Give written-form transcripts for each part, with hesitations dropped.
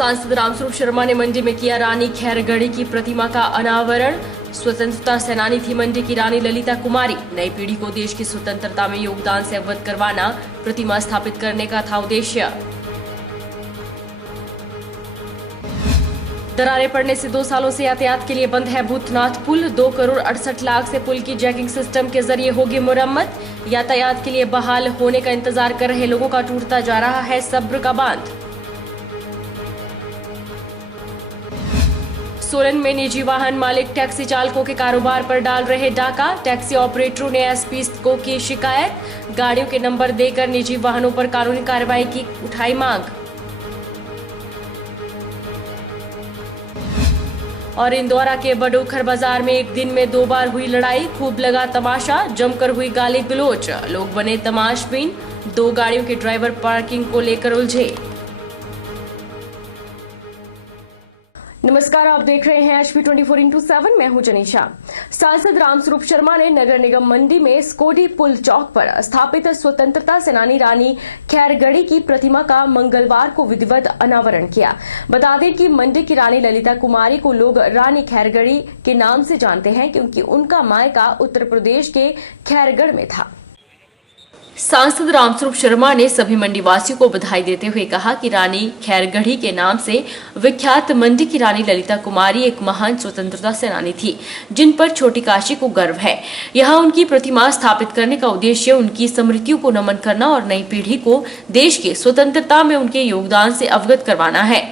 सांसद रामस्वरूप शर्मा ने मंडी में किया रानी खैरगढ़ी की प्रतिमा का अनावरण। स्वतंत्रता सेनानी थी मंडी की रानी ललिता कुमारी। नई पीढ़ी को देश की स्वतंत्रता में योगदान से अवगत करवाना प्रतिमा स्थापित करने का था उद्देश्य। दरारें पड़ने से 2 सालों से यातायात के लिए बंद है भूतनाथ पुल। 2 करोड़ 68 लाख से पुल की जैकिंग सिस्टम के जरिए होगी मुरम्मत। यातायात के लिए बहाल होने का इंतजार कर रहे लोगों का टूटता जा रहा है सब्र का बांध। सोलन में निजी वाहन मालिक टैक्सी चालकों के कारोबार पर डाल रहे डाका। टैक्सी ऑपरेटरों ने एसपी को की शिकायत। गाड़ियों के नंबर देकर निजी वाहनों पर कानूनी कार्रवाई की उठाई मांग। और इंदौरा के बडोखर बाजार में एक दिन में 2 बार हुई लड़ाई। खूब लगा तमाशा, जमकर हुई गाली गलोच। लोग बने तमाशबीन। 2 गाड़ियों के ड्राइवर पार्किंग को लेकर उलझे। नमस्कार, आप देख रहे हैं HP 24x7। मैं हूं जनीशा। सांसद रामस्वरूप शर्मा ने नगर निगम मंडी में स्कोडी पुल चौक पर स्थापित स्वतंत्रता सेनानी रानी खैरगढ़ी की प्रतिमा का मंगलवार को विधिवत अनावरण किया। बता दें कि मंडी की रानी ललिता कुमारी को लोग रानी खैरगढ़ी के नाम से जानते हैं क्योंकि उनका मायका उत्तर प्रदेश के खैरगढ़ में था। सांसद रामस्वरूप शर्मा ने सभी मंडी वासियों को बधाई देते हुए कहा कि रानी खैरगढ़ी के नाम से विख्यात मंडी की रानी ललिता कुमारी एक महान स्वतंत्रता सेनानी थी जिन पर छोटी काशी को गर्व है। यहाँ उनकी प्रतिमा स्थापित करने का उद्देश्य उनकी स्मृतियों को नमन करना और नई पीढ़ी को देश की स्वतंत्रता में उनके योगदान से अवगत करवाना है।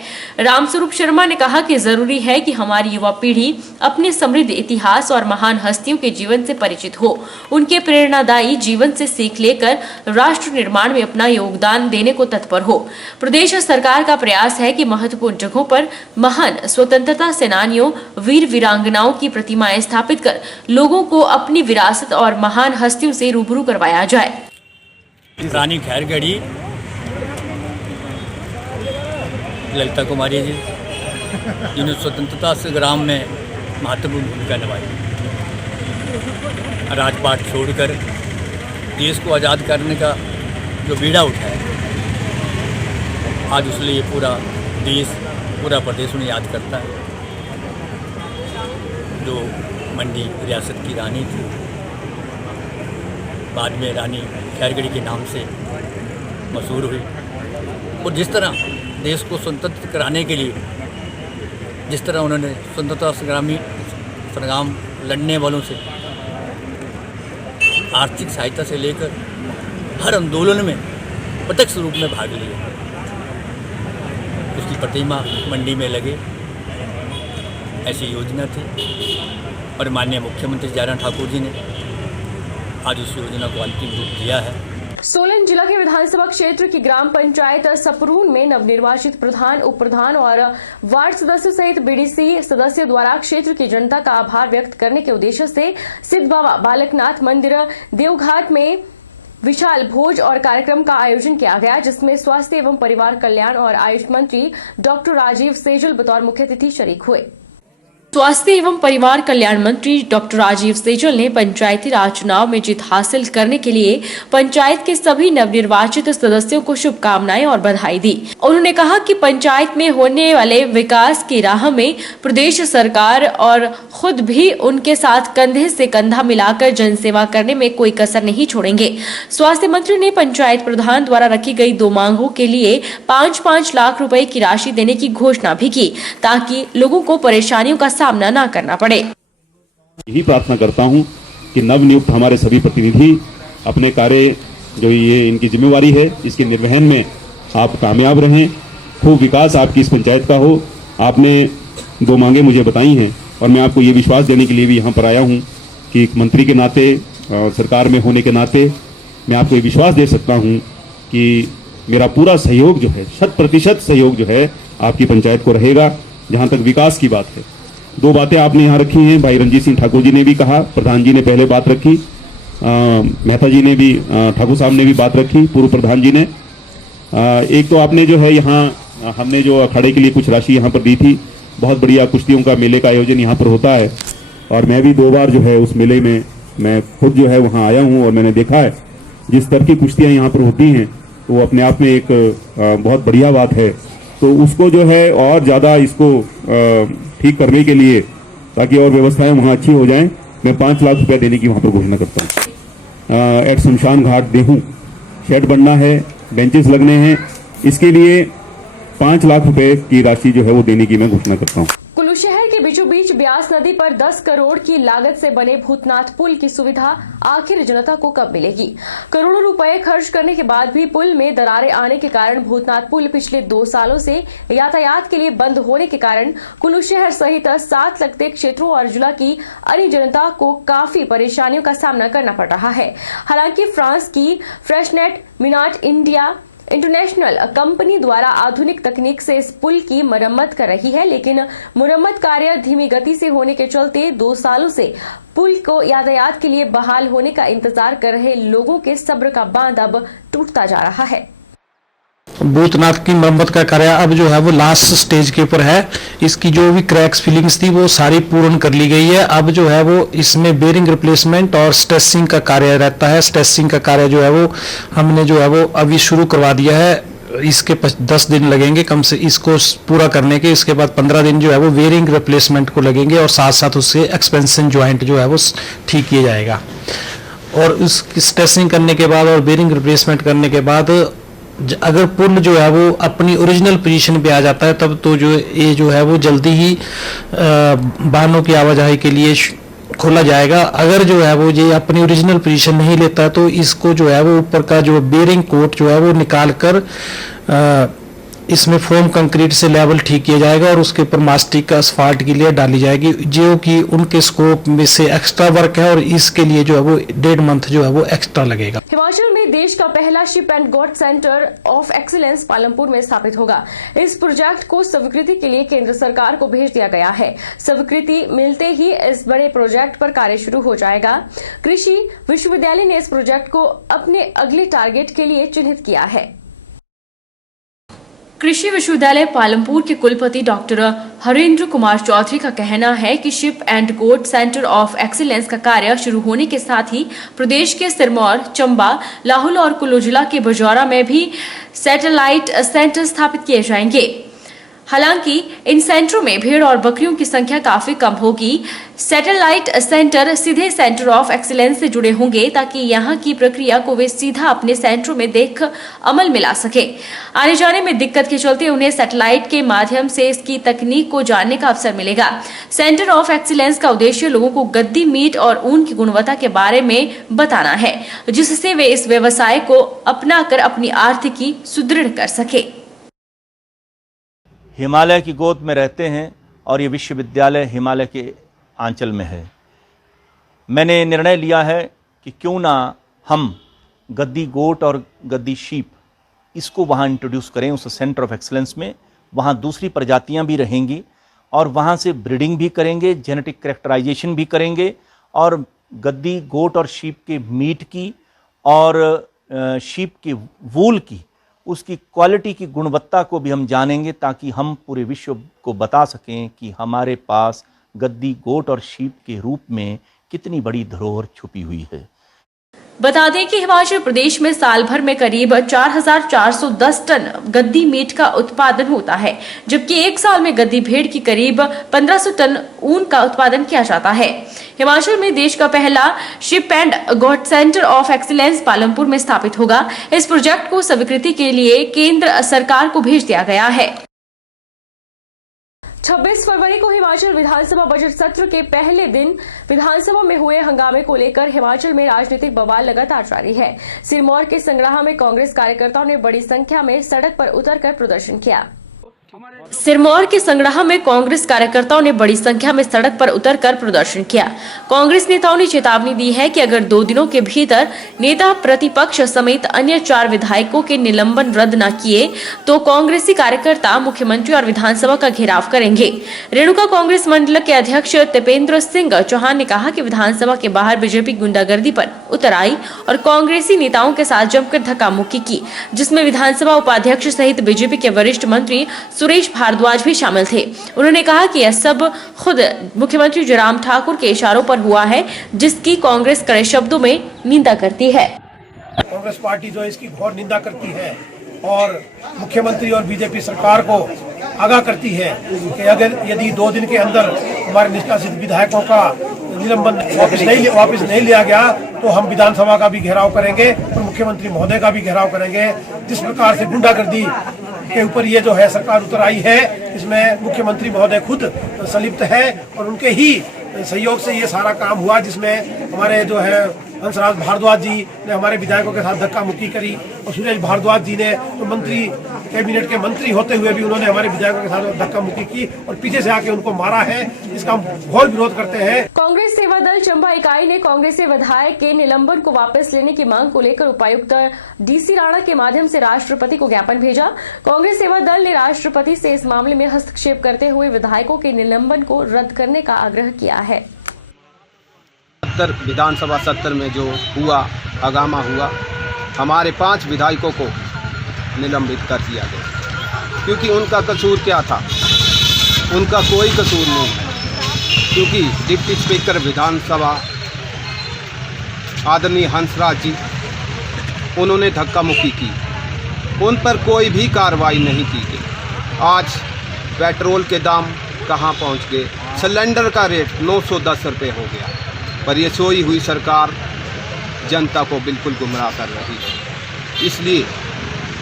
रामस्वरूप शर्मा ने कहा कि जरूरी है कि हमारी युवा पीढ़ी अपने समृद्ध इतिहास और महान हस्तियों के जीवन से परिचित हो, उनके प्रेरणादायी जीवन से सीख लेकर राष्ट्र निर्माण में अपना योगदान देने को तत्पर हो। प्रदेश सरकार का प्रयास है कि महत्वपूर्ण जगहों पर महान स्वतंत्रता सेनानियों, वीर वीरांगनाओं की प्रतिमाएं स्थापित कर लोगों को अपनी विरासत और महान हस्तियों से रूबरू करवाया जाए। रानी खैरगढ़ी ललिता कुमारी जी जिन्होंने स्वतंत्रता संग्राम में महत्वपूर्ण भूमिका निभाई। राजपाट छोड़कर देश को आज़ाद करने का जो बीड़ा उठाया, आज उसलिए पूरा देश, पूरा प्रदेश उन्हें याद करता है। जो मंडी रियासत की रानी थी, बाद में रानी खैरगढ़ी के नाम से मशहूर हुई। और जिस तरह देश को स्वतंत्र कराने के लिए, जिस तरह उन्होंने स्वतंत्रता संग्राम लड़ने वालों से आर्थिक सहायता से लेकर हर आंदोलन में प्रत्यक्ष रूप में भाग लिया, उसकी प्रतिमा मंडी में लगे, ऐसी योजना थी। और माननीय मुख्यमंत्री जयराम ठाकुर जी ने आज उस योजना को अंतिम रूप दिया है। सोलन जिला के विधानसभा क्षेत्र की ग्राम पंचायत सपरून में नवनिर्वाचित प्रधान, उप प्रधान और वार्ड सदस्यों सहित BDC सदस्यों द्वारा क्षेत्र की जनता का आभार व्यक्त करने के उद्देश्य से सिद्ध बाबा बालकनाथ मंदिर देवघाट में विशाल भोज और कार्यक्रम का आयोजन किया गया, जिसमें स्वास्थ्य एवं परिवार कल्याण और आयुष मंत्री डॉक्टर राजीव सेजल बतौर मुख्य अतिथि शरीक हुए। स्वास्थ्य एवं परिवार कल्याण मंत्री डॉक्टर राजीव सेजल ने पंचायती राज चुनाव में जीत हासिल करने के लिए पंचायत के सभी नवनिर्वाचित सदस्यों को शुभकामनाएं और बधाई दी। उन्होंने कहा कि पंचायत में होने वाले विकास की राह में प्रदेश सरकार और खुद भी उनके साथ कंधे से कंधा मिलाकर जनसेवा करने में कोई कसर नहीं छोड़ेंगे। स्वास्थ्य मंत्री ने पंचायत प्रधान द्वारा रखी गई 2 मांगों के लिए 5-5 लाख रुपए की राशि देने की घोषणा भी की ताकि लोगों को परेशानियों का सामना ना करना पड़े। यही प्रार्थना करता हूं कि नवनियुक्त हमारे सभी प्रतिनिधि अपने कार्य, जो ये इनकी जिम्मेवारी है, इसके निर्वहन में आप कामयाब रहें। खूब विकास आपकी इस पंचायत का हो। आपने 2 मांगे मुझे बताई हैं और मैं आपको ये विश्वास देने के लिए भी यहाँ पर आया हूँ कि एक मंत्री के नाते और सरकार में होने के नाते मैं आपको ये विश्वास दे सकता हूँ कि मेरा पूरा सहयोग जो है, 100% सहयोग जो है आपकी पंचायत को रहेगा। जहाँ तक विकास की बात है, 2 बातें आपने यहाँ रखी हैं। भाई रणजीत सिंह ठाकुर जी ने भी कहा, प्रधान जी ने पहले बात रखी, मेहता जी ने भी, ठाकुर साहब ने भी बात रखी, पूर्व प्रधान जी ने। एक तो आपने जो है यहाँ हमने जो अखाड़े के लिए कुछ राशि यहाँ पर दी थी। बहुत बढ़िया कुश्तियों का मेले का आयोजन यहाँ पर होता है और मैं भी 2 बार जो है उस मेले में मैं खुद जो है वहाँ आया हूँ और मैंने देखा है जिस तरह की कुश्तियाँ यहाँ पर होती हैं, वो अपने आप में एक बहुत बढ़िया बात है। तो उसको जो है और ज़्यादा इसको ठीक करने के लिए, ताकि और व्यवस्थाएं वहाँ अच्छी हो जाएं, मैं 5 लाख रुपया देने की वहाँ पर घोषणा करता हूँ। एट शमशान घाट देहूँ शेड बनना है, बेंचेस लगने हैं, इसके लिए 5 लाख रुपए की राशि जो है वो देने की मैं घोषणा करता हूँ। कुल्लू शहर के बीचों बीच ब्यास नदी पर 10 करोड़ की लागत से बने भूतनाथ पुल की सुविधा आखिर जनता को कब मिलेगी? करोड़ों रुपए खर्च करने के बाद भी पुल में दरारें आने के कारण भूतनाथ पुल पिछले 2 सालों से यातायात के लिए बंद होने के कारण कुल्लू शहर सहित 7 लगते क्षेत्रों और जिला की अन्य जनता को काफी परेशानियों का सामना करना पड़ रहा है। हालांकि फ्रांस की फ्रेशनेट मिनाट इंडिया इंटरनेशनल कंपनी द्वारा आधुनिक तकनीक से इस पुल की मरम्मत कर रही है, लेकिन मुरम्मत कार्य धीमी गति से होने के चलते 2 सालों से पुल को यातायात के लिए बहाल होने का इंतजार कर रहे लोगों के सब्र का बांध अब टूटता जा रहा है। भूतनाथ की मरम्मत का कार्य अब जो है वो लास्ट स्टेज के ऊपर है। इसकी जो भी क्रैक्स फिलिंग्स थी वो सारी पूर्ण कर ली गई है। अब जो है वो इसमें बेरिंग रिप्लेसमेंट और स्ट्रेसिंग का कार्य रहता है। स्ट्रेसिंग का कार्य जो है वो हमने जो है वो अभी शुरू करवा दिया है। इसके 10 दिन लगेंगे कम से इसको पूरा करने के। इसके बाद 15 दिन जो है वो बेरिंग रिप्लेसमेंट को लगेंगे और साथ साथ उससे एक्सपेंशन ज्वाइंट जो है वो ठीक किया जाएगा। और उस स्ट्रेसिंग करने के बाद और बेरिंग रिप्लेसमेंट करने के बाद अगर पुल जो है वो अपनी ओरिजिनल पोजीशन पे आ जाता है, तब तो जो ये जो है वो जल्दी ही वाहनों की आवाजाही के लिए खोला जाएगा। अगर जो है वो ये अपनी ओरिजिनल पोजीशन नहीं लेता है तो इसको जो है वो ऊपर का जो बेरिंग कोट जो है वो निकाल कर इसमें फोम कंक्रीट से लेवल ठीक किया जाएगा और उसके ऊपर मास्टिक असफाल्ट की लेयर डाली जाएगी, जो कि उनके स्कोप में से एक्स्ट्रा वर्क है और इसके लिए जो है वो 1.5 मंथ जो है वो एक्स्ट्रा लगेगा। हिमाचल में देश का पहला ship and goat centre of excellence Palampur में स्थापित होगा। इस प्रोजेक्ट को स्वीकृति के लिए केंद्र सरकार को भेज दिया गया है। स्वीकृति मिलते ही इस बड़े प्रोजेक्ट पर कार्य शुरू हो जाएगा। कृषि विश्वविद्यालय ने इस प्रोजेक्ट को अपने अगले टारगेट के लिए चिन्हित किया है। कृषि विश्वविद्यालय पालमपुर के कुलपति डॉक्टर हरेंद्र कुमार चौधरी का कहना है कि ship and goat centre of excellence का कार्य शुरू होने के साथ ही प्रदेश के सिरमौर, चंबा, लाहौल और कुल्लू जिला के बजौरा में भी सैटेलाइट सेंटर स्थापित किए जाएंगे। हालांकि इन सेंटरों में भेड़ और बकरियों की संख्या काफी कम होगी। सैटेलाइट सेंटर सीधे सेंटर ऑफ एक्सीलेंस से जुड़े होंगे ताकि यहां की प्रक्रिया को वे सीधा अपने सेंटरों में देख अमल में ला सके। आने जाने में दिक्कत के चलते उन्हें सैटेलाइट के माध्यम से इसकी तकनीक को जानने का अवसर मिलेगा। सेंटर ऑफ एक्सीलेंस का उद्देश्य लोगों को गद्दी मीट और ऊन की गुणवत्ता के बारे में बताना है, जिससे वे इस व्यवसाय को अपनाकर अपनी आर्थिकी सुदृढ़ कर सके। हिमालय की गोद में रहते हैं और ये विश्वविद्यालय हिमालय के आंचल में है। मैंने निर्णय लिया है कि क्यों ना हम गद्दी गोट और गद्दी शीप इसको वहाँ इंट्रोड्यूस करें उस सेंटर ऑफ एक्सीलेंस में। वहाँ दूसरी प्रजातियाँ भी रहेंगी और वहाँ से ब्रीडिंग भी करेंगे, जेनेटिक कैरेक्टराइजेशन भी करेंगे और गद्दी गोट और शीप के मीट की और शीप के वूल की उसकी क्वालिटी की गुणवत्ता को भी हम जानेंगे, ताकि हम पूरे विश्व को बता सकें कि हमारे पास गद्दी गोट और शीप के रूप में कितनी बड़ी धरोहर छुपी हुई है। बता दें कि हिमाचल प्रदेश में साल भर में करीब 4,410 टन गद्दी मीट का उत्पादन होता है, जबकि एक साल में गद्दी भेड़ की करीब 1,500 टन ऊन का उत्पादन किया जाता है। हिमाचल में देश का पहला ship and goat centre of excellence Palampur में स्थापित होगा। इस प्रोजेक्ट को स्वीकृति के लिए केंद्र सरकार को भेज दिया गया है। 26 फरवरी को हिमाचल विधानसभा बजट सत्र के पहले दिन विधानसभा में हुए हंगामे को लेकर हिमाचल में राजनीतिक बवाल लगातार जारी है। सिरमौर के संगड़ाह में कांग्रेस कार्यकर्ताओं ने बड़ी संख्या में सड़क पर उतरकर प्रदर्शन किया। सिरमौर के संगड़ाह में कांग्रेस कार्यकर्ताओं ने बड़ी संख्या में सड़क पर उतरकर प्रदर्शन किया। कांग्रेस नेताओं ने चेतावनी दी है कि अगर 2 दिनों के भीतर नेता प्रतिपक्ष समेत अन्य 4 विधायकों के निलंबन रद्द न किए तो कांग्रेसी कार्यकर्ता मुख्यमंत्री और विधानसभा का घेराव करेंगे। रेणुका कांग्रेस मंडल के अध्यक्ष तिपेंद्र सिंह चौहान ने कहा कि विधानसभा के बाहर बीजेपी गुंडागर्दी पर उतर आई और कांग्रेसी नेताओं के साथ जमकर धक्का मुक्की की, जिसमें विधानसभा उपाध्यक्ष सहित बीजेपी के वरिष्ठ मंत्री सुरेश भारद्वाज भी शामिल थे। उन्होंने कहा कि यह सब खुद मुख्यमंत्री जयराम ठाकुर के इशारों पर हुआ है, जिसकी कांग्रेस कड़े शब्दों में निंदा करती है। कांग्रेस पार्टी जो है इसकी घोर निंदा करती है और मुख्यमंत्री और बीजेपी सरकार को आगाह करती है कि अगर यदि 2 दिन के अंदर हमारे निष्कासित विधायकों का निलंबन वापस नहीं लिया गया तो हम विधानसभा का भी घेराव करेंगे और मुख्यमंत्री महोदय का भी घेराव करेंगे। जिस प्रकार से गुंडागर्दी के ऊपर ये जो है सरकार उतर आई है, इसमें मुख्यमंत्री महोदय खुद संलिप्त है और उनके ही सहयोग से ये सारा काम हुआ, जिसमें हमारे जो है हंसराज भारद्वाज जी ने हमारे विधायकों के साथ धक्का मुक्की करी और सुरेश भारद्वाज जी ने तो मंत्री कैबिनेट के मंत्री होते हुए भी उन्होंने हमारे विधायकों के साथ धक्का मुक्की की और पीछे से आके उनको मारा है। इसका हम घोर विरोध करते हैं। कांग्रेस सेवा दल चंबा इकाई ने कांग्रेसी विधायक के निलंबन को वापस लेने की मांग को लेकर उपायुक्त डीसी राणा के माध्यम से राष्ट्रपति को ज्ञापन भेजा। कांग्रेस सेवा दल ने राष्ट्रपति से इस मामले में हस्तक्षेप करते हुए विधायकों के निलंबन को रद्द करने का आग्रह किया है। विधानसभा सत्र में जो हुआ हंगामा हुआ, हमारे 5 विधायकों को निलंबित कर दिया गया। क्योंकि उनका कसूर क्या था? उनका कोई कसूर नहीं है, क्योंकि डिप्टी स्पीकर विधानसभा आदरणीय हंसराज जी, उन्होंने धक्का मुक्की की, उन पर कोई भी कार्रवाई नहीं की गई। आज पेट्रोल के दाम कहाँ पहुँच गए, सिलेंडर का रेट 910 रुपये हो गया, पर ये सोई हुई सरकार जनता को बिल्कुल गुमराह कर रही है। इसलिए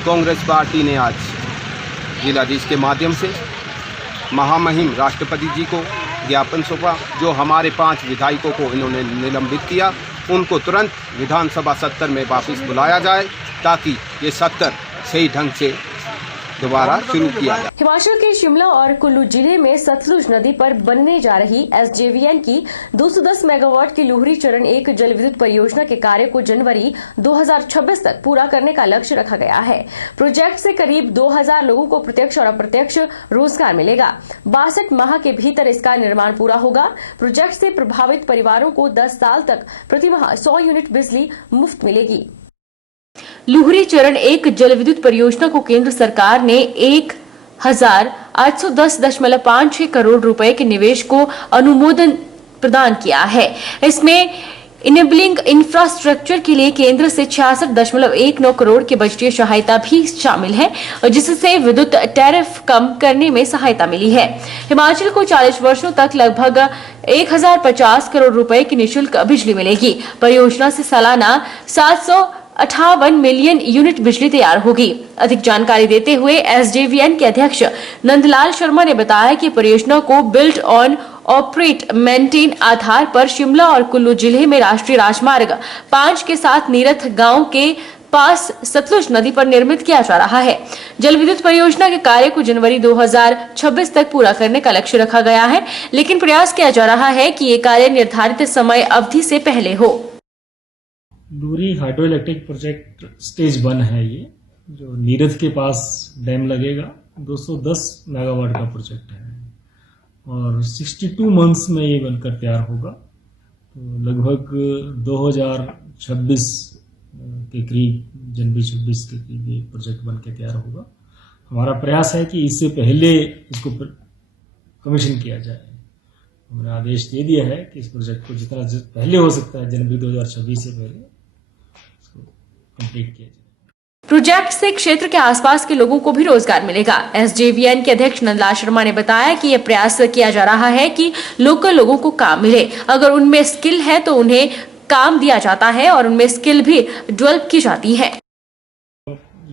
कांग्रेस पार्टी ने आज जिलाधीश के माध्यम से महामहिम राष्ट्रपति जी को ज्ञापन सौंपा। जो हमारे 5 विधायकों को इन्होंने निलंबित किया, उनको तुरंत विधानसभा सत्र में वापस बुलाया जाए ताकि ये सत्र सही ढंग से दोबारा शुरू किया जाए। हिमाचल के शिमला और कुल्लू जिले में सतलुज नदी पर बनने जा रही SJVN की 210 मेगावाट की लुहरी चरण 1 जल विद्युत परियोजना के कार्य को जनवरी 2026 तक पूरा करने का लक्ष्य रखा गया है। प्रोजेक्ट से करीब 2000 लोगों को प्रत्यक्ष और अप्रत्यक्ष रोजगार मिलेगा। 62 माह के भीतर इसका निर्माण पूरा होगा। प्रोजेक्ट से प्रभावित परिवारों को 10 साल तक प्रतिमाह 100 यूनिट बिजली मुफ्त मिलेगी। लुहरी चरण 1 जल विद्युत परियोजना को केंद्र सरकार ने 1810.56 करोड़ रुपए के निवेश को अनुमोदन प्रदान किया है। इसमें इनेबलिंग इंफ्रास्ट्रक्चर के लिए केंद्र से 66.19 करोड़ की बजटीय सहायता भी शामिल है, जिससे विद्युत टैरिफ कम करने में सहायता मिली है। हिमाचल को 40 वर्षों तक लगभग 1050 करोड़ रुपए की निःशुल्क बिजली मिलेगी। परियोजना से सालाना 758 मिलियन यूनिट बिजली तैयार होगी। अधिक जानकारी देते हुए SJVN के अध्यक्ष नंदलाल शर्मा ने बताया कि परियोजना को बिल्ड ऑन ऑपरेट मेंटेन आधार पर शिमला और कुल्लू जिले में राष्ट्रीय राजमार्ग 5 के साथ नीरथ गांव के पास सतलुज नदी पर निर्मित किया जा रहा है। जल विद्युत परियोजना के कार्य को जनवरी 2026 तक पूरा करने का लक्ष्य रखा गया है, लेकिन प्रयास किया जा रहा है कि ये कार्य निर्धारित समय अवधि से पहले हो। Luhri hydro electric project stage 1 है, ये जो नीरथ के पास डैम लगेगा। 210 मेगावाट का प्रोजेक्ट है और 62 मंथ्स में ये बनकर तैयार होगा। तो लगभग 2026 के करीब, जनवरी 26 के करीब ये प्रोजेक्ट बनकर तैयार होगा। हमारा प्रयास है कि इससे पहले इसको कमीशन किया जाए। हमने आदेश दे दिया है कि इस प्रोजेक्ट को जितना पहले हो सकता है, जनवरी 2026 से पहले इसको कंप्लीट किया जाए। प्रोजेक्ट से क्षेत्र के आसपास के लोगों को भी रोजगार मिलेगा। SJVN के अध्यक्ष नंदलाल शर्मा ने बताया कि यह प्रयास किया जा रहा है कि लोकल लोगों को काम मिले। अगर उनमें स्किल है तो उन्हें काम दिया जाता है और उनमें स्किल भी डेवलप की जाती है।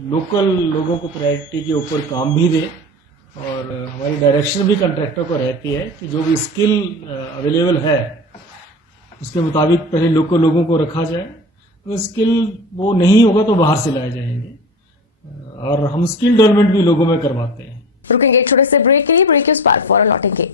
लोकल लोगों को प्रायोरिटी के ऊपर काम भी दे और हमारी डायरेक्शन भी कॉन्ट्रैक्टर को रहती है कि जो भी स्किल अवेलेबल है उसके मुताबिक पहले लोकल लोगों को रखा जाए। तो स्किल वो नहीं होगा तो बाहर से लाए जाएंगे और हम स्किल डेवलपमेंट भी लोगों में करवाते हैं। रुकेंगे एक छोटे से ब्रेक के लिए, ब्रेक के उस पार फौरन लौटेंगे।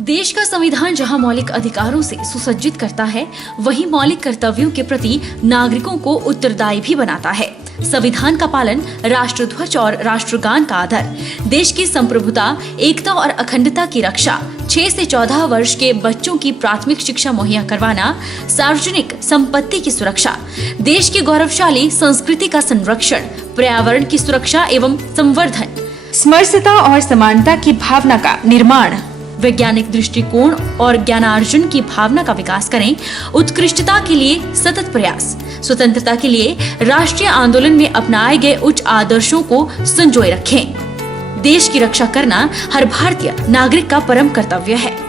देश का संविधान जहां मौलिक अधिकारों से सुसज्जित करता है, वहीं मौलिक कर्तव्यों के प्रति नागरिकों को उत्तरदायी भी बनाता है। संविधान का पालन, राष्ट्रध्वज और राष्ट्रगान का आदर, देश की संप्रभुता, एकता और अखंडता की रक्षा, 6 से 14 वर्ष के बच्चों की प्राथमिक शिक्षा मुहैया करवाना, सार्वजनिक संपत्ति की सुरक्षा, देश की गौरवशाली संस्कृति का संरक्षण, पर्यावरण की सुरक्षा एवं संवर्धन, समरसता और समानता की भावना का निर्माण, वैज्ञानिक दृष्टिकोण और ज्ञानार्जन की भावना का विकास करें, उत्कृष्टता के लिए सतत प्रयास, स्वतंत्रता के लिए राष्ट्रीय आंदोलन में अपनाए गए उच्च आदर्शों को संजोए रखें। देश की रक्षा करना हर भारतीय नागरिक का परम कर्तव्य है।